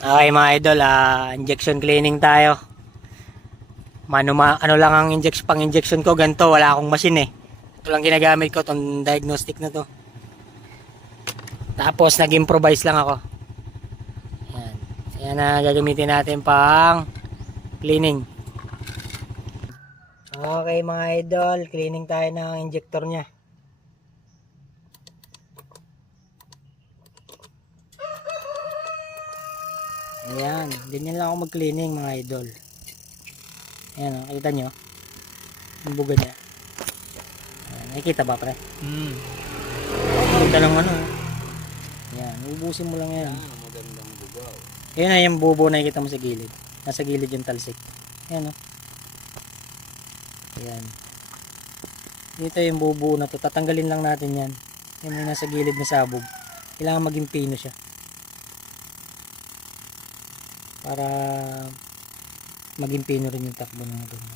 Okay mga idol, injection cleaning tayo. Ano lang ang pang-injection ko, ganito, wala akong machine eh. Ito lang ginagamit ko, tong diagnostic na to. Tapos nag-improvise lang ako. Yan. Yan na gagamitin natin pang cleaning. Okay mga idol, cleaning tayo ng injector nya. Ayan, ganyan lang ako mag-cleaning mga idol. Ayan o, nakita nyo? Ang buga niya. Ayan, nakikita ba pre? Ganda ng ano. Ayan, ubusin mo lang yan. Magandang bugaw. Ayan na yung bubo na nakikita mo sa gilid. Nasa gilid yung talsik. Ayan o. Ayan. Dito yung bubo na to. Tatanggalin lang natin yan. Yan yung nasa gilid na sabog. Kailangan maging pino siya. Para maging pino rin yung takbo ng motor mo.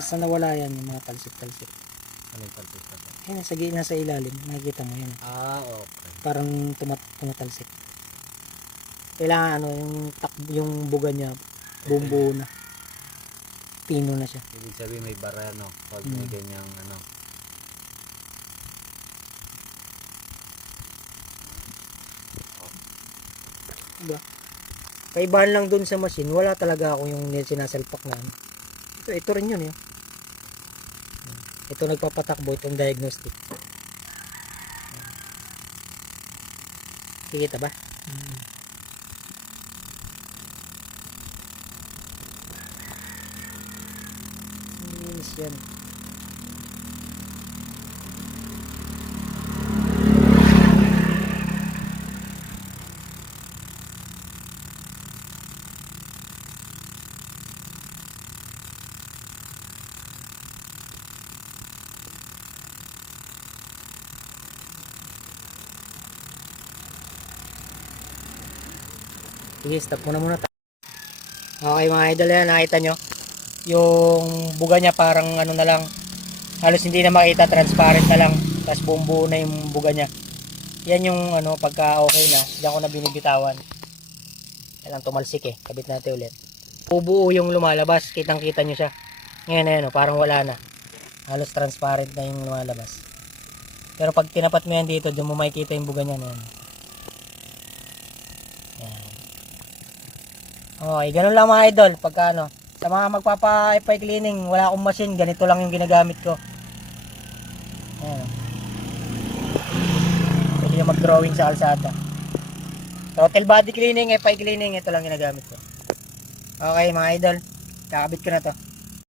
Basta nawala yan yung mga talsik-talsik. Anong talsik na to? Ayun, nasa ilalim. Nakikita mo yan. Okay. Parang tumatalsik. Kailangan yung buga niya bumbuo na. Pino na siya. Ibig sabihin may bara, no? Pag may ganyang, ano. Diba? Kaibahan lang dun sa machine, wala talaga ako yung sinasalpak na ano. Ito rin yun. Ito nagpapatakbo itong diagnostic. Kikita ba? Linis yan. Sige, stop muna. Okay mga idol, yan, nakita nyo yung buga niya parang ano na lang, halos hindi na makita, transparent na lang, tapos bumbuo na yung buga niya. Yan yung ano, pagka okay na, diyan ko na binibitawan. Kailang tumalsik eh, kabit natin ulit. Bubuo yung lumalabas, kitang kita nyo siya. Ngayon na yan, parang wala na, halos transparent na yung lumalabas. Pero pag tinapat mo yan dito, doon mo makikita yung buga niya na yan. Okay, ganun lang mga idol. Pagka ano, sa mga magpapa-FI cleaning, wala akong machine, ganito lang yung ginagamit ko. Ayan. Pwede yung mag-drawing sa kalsada. Total body cleaning, FI cleaning, ito lang ginagamit ko. Okay mga idol, kakabit ko na to.